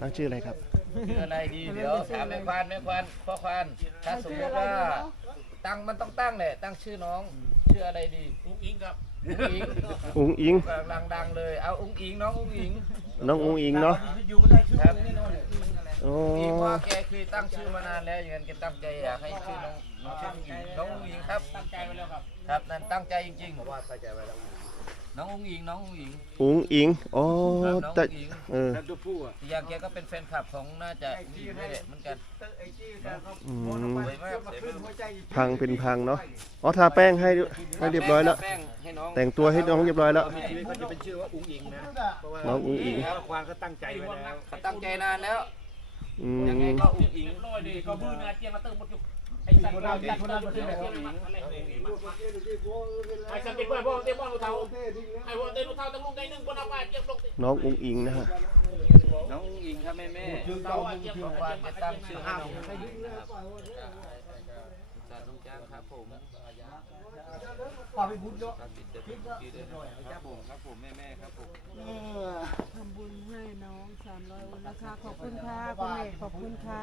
ตั้งชื่ออะไรครับ ชื่ออะไรดีเดี๋ยวถามแม่ควานแม่ควานพ่อควานถ้าสมมติว่าตั้งมันต้องตั้งแหละตั้งชื่อน้องชื่ออะไรดีอุ้งอิงครับอุ้งอิงอุ้งอิงกำลังดังเลยเอาอุ้งอิงน้องอุ้งอิงน้องอุ้งอิงเนาะครับโอ้อีกว่าแกคือตั้งชื่อมานานแล้วอย่างนั้นแกตั้งใจอยากให้ชื่อน้องน้องชื่ออุ้งอิงน้องอุ้งอิงครับตั้งใจไว้แล้วครับครับนั่นตั้งใจจริงๆผมว่าตั้งใจไว้แล้ว น้องอุ้งอิงน้องอุ้งอิงอุ้งอิงอ๋อครับน้องแต่อุ้งอิงเอออีกอย่างแกก็เป็นแฟนคลับของน่าจะอุ้งอิงนี่แหละเหมือนกันอืมสวยมากสวยมาก พังเป็นพังเนาะอ๋อทาแป้งให้ด้วยให้เรียบร้อยแล้ว ป้งให้น้องแต่งตัวให้น้องเรียบร้อยแล้วเขาจะเป็นชื่อว่าอุ้งอิงนะ เพราะว่าน้องอุ้งอิงแล้วควานก็ตั้งใจไว้แล้ว เขาตั้งใจนานแล้ว อืมยังไงก็อุ้งอิงน้อ งอุ้งอิงนะฮะน้องอุ้งอิงครับแม่แม่เมื่อวานจะตั้งชื่อให้น้องอุ้งอิงนะครับจารย์น้องจ้างครับผมครับติดเต็มที่ด้วยครับผมครับผมแม่แม่ครับผมทำบุญให้น้องสามร้อยวันนะคะขอบคุณค่ะคุณเอกขอบคุณค่ะ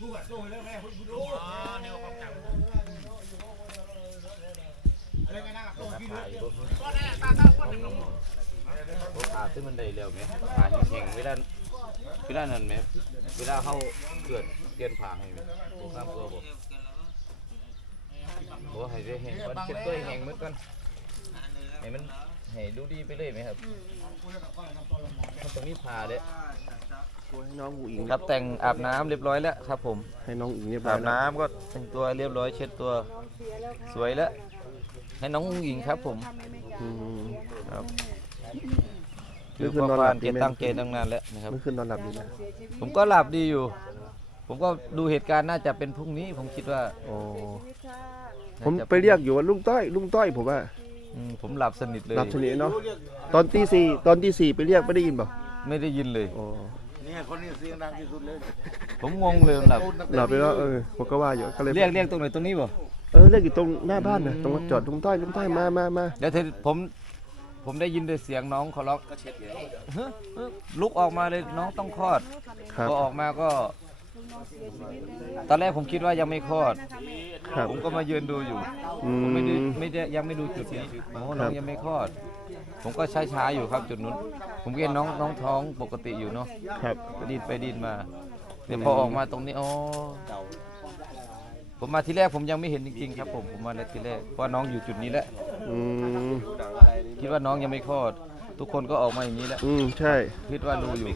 ลูกอะเดี๋ยวเดี๋ยวสะอาดนะกำลังทำความสะอาดร่างนะผ่าขึ้นมันได้เร็วไหมผ่าแข็งๆเวลาเวลานั้นไหมเวลาเข้าเกิดเปลี่ยนผ่าให้ไหมผมข้ามตัวบอกโอ้ให้ได้แห้งก่อนเช็ดตัวให้แห้งมืดก่อนให้มัน ให้ดูดีไปเลยไหมครับมันตรงนี้ผ่าเด้ให้น้องอุ้งอิงครับแต่งอาบน้ำเรียบร้อยแล้วครับผมให้น้องอุ้งอิงเรียบร้ออายบแล้วน้ำก็แต่งตัวเรียบร้อยเช็ดตัวสวยแล้ว ให้น้องอุ้งอิงครับผมอืมครับเมื่คืออคืนพ่อนอนหควาลันบเกดีไหมตั้งเกณฑ์ตั้งนานแล้วนะครับ เมื่อคืนนอนหลับดีนะผมก็หลับดีอยู่ ผมก็ดูเหตุการณ์น่าจะเป็นพรุ่งนี้ ผมคิดว่าโอ้น่าจะผมไปเรียกอยู่ว่าลุงต้อยลุงต้อยผมว่า อืมผมหลับสนิทเลย หลับสนิทเนาะตอนตีสี่ตอนตีสี่ไปเรียกไม่ได้ยินเปล่าไม่ได้ยินเลยโอ้เนี่ยคนนี้เสียงดังที่สุดเลยผมงงเลยหลับ หลับไปแล้วเออผมก็ว่าอยู่ก็เลยเรียกเรียกตรงไหนตรงนี้บ่เออเรียกอยู่ตรงหน้าบ้านนะตรงจอดลุงต้อยลุงต้อยมามามาเดี๋ยวเธอผมผมได้ยินแต่เสียงน้องเขาร้องฮึฮึลุกออกมาเลยน้องต้องคลอดครับ พอออกมาก็ ตอนแรกผมคิดว่ายังไม่คลอด ครับ ผมก็มายืนดูอยู่ อืผมไม่ได้ม ไม่ได้ยังไม่ดูจุดนี้โอ้คน้รัอบงยังไม่คลอด ผมก็ช้าช้าๆอยู่ครับจุดนู้น ผมเห็นน้องน้องท้องปกติอยู่เนาะครับ ไปดินไปดินมาเดี๋ยวพอออกมาตรงนี้อ๋อผมมาทีแรกผมยังไม่เห็นจริงๆครับ ผมผมมาแล้วทีแรกเพราะว่าน้องอยู่จุดนี้แหละอืม คิดว่าน้องยังไม่คลอด ทุกคนก็ออกมาอย่างนี้แหละอืม ใช่ คิดว่าดูอยู่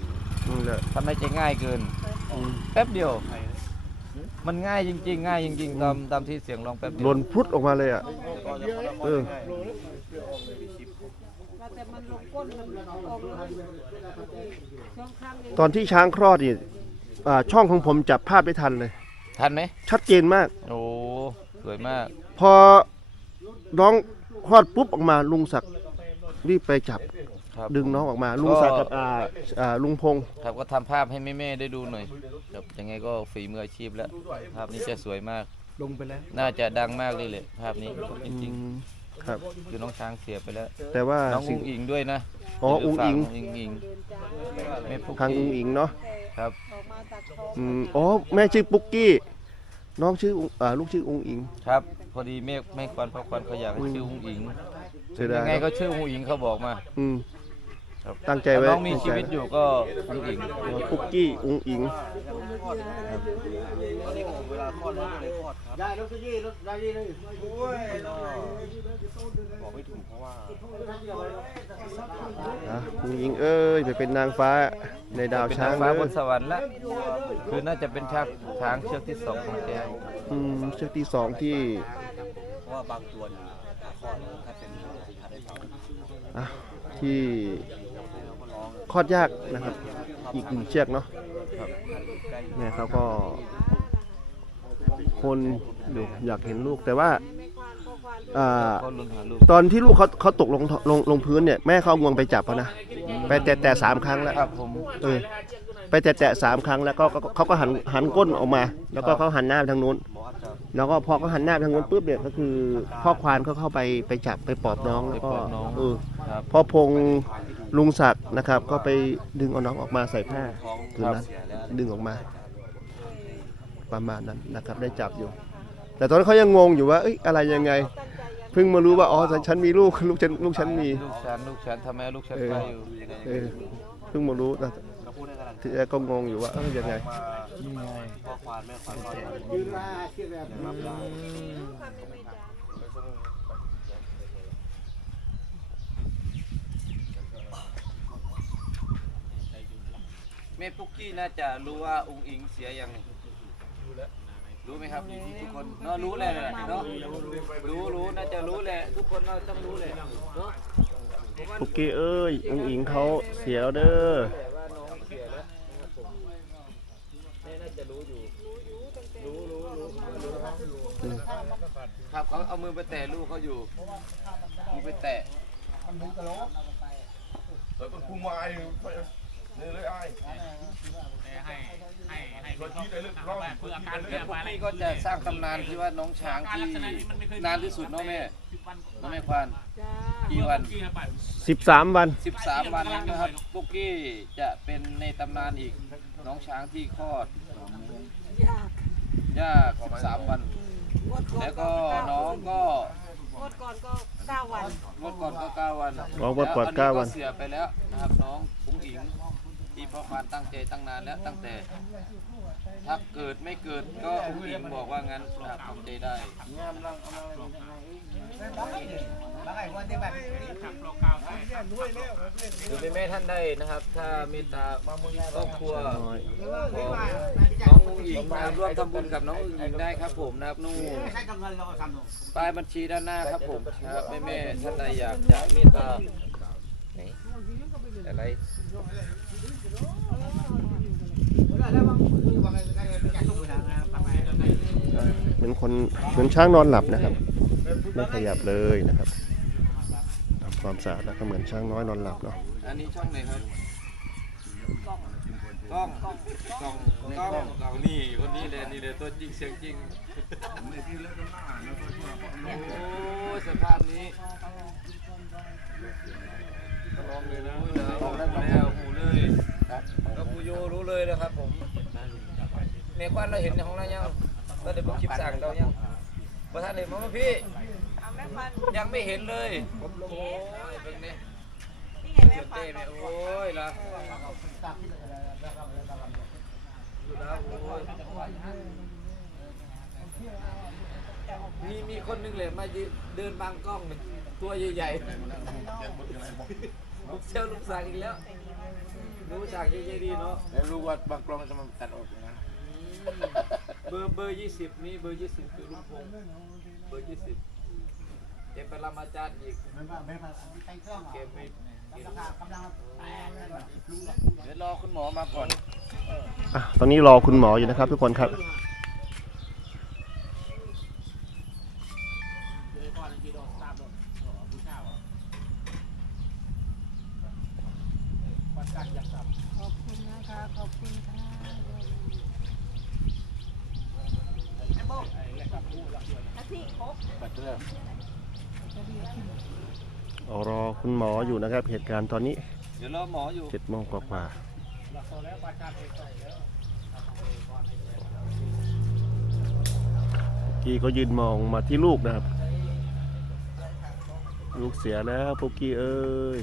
นี่แหละทำให้ใจง่ายเกินอืม แป๊บเดียว มันง่ายจริง ๆ ง่ายจริง ๆ ตามตามที่เสียงร้องแป๊บเดีหยวล่นพรุดออกมาเลยอะ เออว่าแต่มันลงก้นมันออกเลยช่องข้างเองตอนที่ช้างคลอดนี่อ่าช่องของผมจับภาพไม่ทันเลย ทันไหมชัดเจนมาก โอ้สวยมาก พอน้องคลอดปุ๊บออกมาลุงศักดิ์รีบไปจับ ครับดึงน้องออกมา ลุงศักดิ์กับอ่าอ่าลุงพงษ์ครับก็ทำภาพให้แม่ๆได้ดูหน่อยครับยังไงก็ฝีมืออาชีพแล้ว ภาพนี้จะสวยมาก ลงไปแล้ว น่าจะดังมากเลยเลยภาพนี้จอืริงมครับ ๆ คือน้องช้างเสียไปแล้ว แต่ว่าน้องสิ่อุ้งงอิงด้วยนะอ๋ออุ้งอิงฝากน้องอิงแม่ปุ๊กทางอุ้งกี้อิงเนาะครับออกมาตัดท้องอืมอ๋อแม่ชื่อปุ๊กกี้ น้องชื่ออุ้งอ่าลูกชื่ออุ้งอิง ครับ พอดีแม่แม่ควันพ่อควันเขาอยากให้ชื่ออุ้งอิงเสียดายัยงไงก็ชื่ออุ้งอิงเขาบอกมา อืม ครับตั้งใจถ้าไว้น้องมีตั้งใจชีวิตอยู่ก็อุ้งอิงปุ๊กกี้อุ้งอิงได้รถยี่รถได้ยี่เลยโอ้ยบอกไม่ถูกเพราะว่าอะอุ้งอิงเอ้ยไปเป็นนางฟ้าในดาวเป็นช้างนางฟ้าเด้บอนสวรรค์แล้วคือน่าจะเป็นช้างช้างเชือกที่สองของแกอืมเชือกที่สองที่เพราะว่าบางตัวเนี่ยคลอดถ้าเป็นถ้าได้ฟังอะที่ คลอดยากนะครับเขาอีกหนึ่งเชือกเนาะแม่เขาก็ คนอยู่อยากเห็นลูกแต่ว่าอ่าก็ลุ้นหาลูกตอนที่ลูกเขาเขาตกลงลงลงพื้นเนี่ยแม่เขาเอางวงไปจับเขานะไปแตะแตะสามครั้งแล้ว ครับผมเออไปแตะแตะสามครั้งแล้วก็ก็เขาก็หันหันก้นออกมา แล้วก็เขาหันหน้าไปทางนู้น แล้วก็พอเขาหันหน้าไปทางนู้นปุ๊บเนี่ยก็คือพ่อควานเขาเข้าไปไปจับไปปลอบน้องแล้วก็เออครับพ่อพง ลุงศักดิ์นะครับ ก็ไปดึงเอาน้องออกมาใส่ผ้าคืนนั้นดึงออกมา ประมาณนั้นนะครับ ได้จับอยู่ แต่ตอนนั้นเขายังงงอยู่ว่าเอ้ยอะไรยังไง เพิ่งมารู้ว่าอ๋อฉันมีลูกลูกฉันลูกฉันมีลูกฉันลูกฉันทำไมลูกฉันไปอยู่เออเพิ่งมารู้นะทีแรกก็งงอยู่ว่าเออยังไงนี่ไงพ่อควานแม่ควานก็ยืนมาเชื่อแบบ ม่ปุ๊กกี้น่าจะรู้ว่าองค์อิงเสียยังรู้แล้วรู้ไหมครับทุกคนเนาะรู้แหละเนาะรู้รู้น่าจะรู้แหละ ทุกคนน่าต้องรู้แหละเนาะปุกกี้เอ้ยองอิงเขาเสียแล้วเด้อแต่ว่าน้องเสียแล้วนะครับผมแม่น่าจะรู้อยู่รู้รู้รู้รู้ครับเขาเอามือไปแตะลูกเขาอยู่มือไปแตะเปิดพุ่งมาไอ้เนี่เลยไอ้ให้ให้ให้คนที่ได้เรื่องร้องเพื่ออาการเพื่วอพวกอะไรพี่ก็จะสร้างตำนานที่ว่าน้องช้างที่นานที่สุดเนาะแม่น้องแม่ควานกี่วันกี่ครับไป13วัน13วันนะครับปุกกี้จะเป็นในตำนานอีกน้องช้างที่คลอดยากยาก13วันงวดก่อนแล้วก็น้องก็งวดก่อนก็เก้าวันงดก่อนก็9วันน้องงดก่อนแล้วเก้าวันเสียไปแล้วนะครับน้องปุ้งอิง ที่พ่อควานตั้งใจตั้งนานแล้วตั้งแต่ถ้าเกิดไม่เกิดก็ปุ้งอิงบอกว่างั้นนะครับทำใจได้แล้วไอ้วันที่แบบครับโลกาวใส่หรือแม่ท่านใดนะครับ ถ้าเมตตาครอบครัวน้อยของน้องอุ้งอิงนะครับร่วมทำบุญกับน้องอุ้งอิงได้ครับผมนะครับนู่นป้ายบัญชีด้านหน้าครับผมครับแม่แม่ท่านใดอยากจะเมตตาไหนอะไร เหมือนคนเหมือนช้างนอนหลับนะครับ ไม่ขยับเลยนะครับทำความสะอาดแล้วก็เหมือนช้างน้อยนอนหลับเนาะอันนี้ช่องไหนครับกล้องกล้องกล้องกล้องกล้องนี่คนนี้เลยนี่เลยตัวจริงเสียงจริงโอ้สภาพนี้ลองเลยนะลองแล้วแล้วหูเลยแล้วกูโยรู้เลยนะ ครับผมเมฆวันเราเห็นในห้องเรายังก็ได้บอกคลิปสั่งเรายังประธานเห็นมั้งพี่เอาแม่พันยังไม่เห็นเลยผมโอ้ยเป็นไงนี่ไงแม่เจ็บพัเต้นไหมโอ้ยละอยู่แล้วโอ้ยมีมีคนหนึงเลยมายืนเดินบังกล้องเลยตัวใหญ่ๆลูกเซลลูกสางอีกแล้ว ลูกสางใหญ่ๆดีเนาะแล้วรู้ว่าบางกล้องจะมาตัดออกนะเบอร์เบอร์ยี่สิบนี่เบอร์ยี่สิบคือลุงพงษ์เบอร์ยี่สิบเก็บไปรำอาจารย์อีกไม่ว่าไม่ว่าแต่งเครื่องเก็บไม่เก็บกำลังแตกเดี๋ยวรอคุณหมอมาก่อน อะ ตอนนี้รอคุณหมออยู่นะครับทุกคนครับ ขอบคุณนะคะขอบคุณค่ะ รอคุณหมออยู่นะครับ เหตุการณ์ตอนนี้เดี๋ยวรอหมออยู่เจ็ดโมงกว่าๆกี้ก็ยืนมองมาที่ลูกนะครับ ลูกเสียแล้วปุกกี้เอ้ย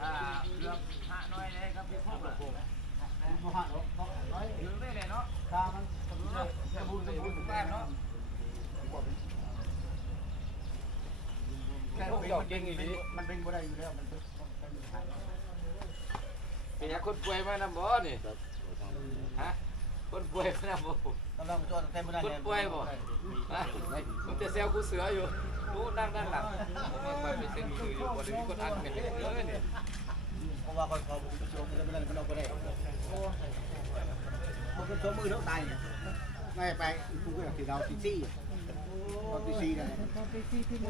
ถ้าเรื่องหาน้อยเลยครับพี่พวกน่ะหรือไม่เลยเนาะจะบุญจะบุญทุกบ้านเนาะ พวกเจาะเก่งอีหลีมันเป็นบ่ได้อยู่แล้วมันเป็นคนป่วยมานำบ่นี่ฮะคนป่วยมานำบ่กำลังจอดเต็มไปได้คนป่วยบ่ฮะมึงจะแซวกูเสืออยู่กูนั่งด้านหลังมึงไปไปเซ็นชื่ออยู่บ่ได้มีคนอ่านเป็นเลยนี่เพราะว่าคอยเขาชมกันไม่ได้มันเอาไปได้มันก็ชมมือเท่าตายเนี่ยไม่ไปกูก็อยากติดดาวติดซี่ ตอนติดซี่เนี่ยตอนไปซีที่หม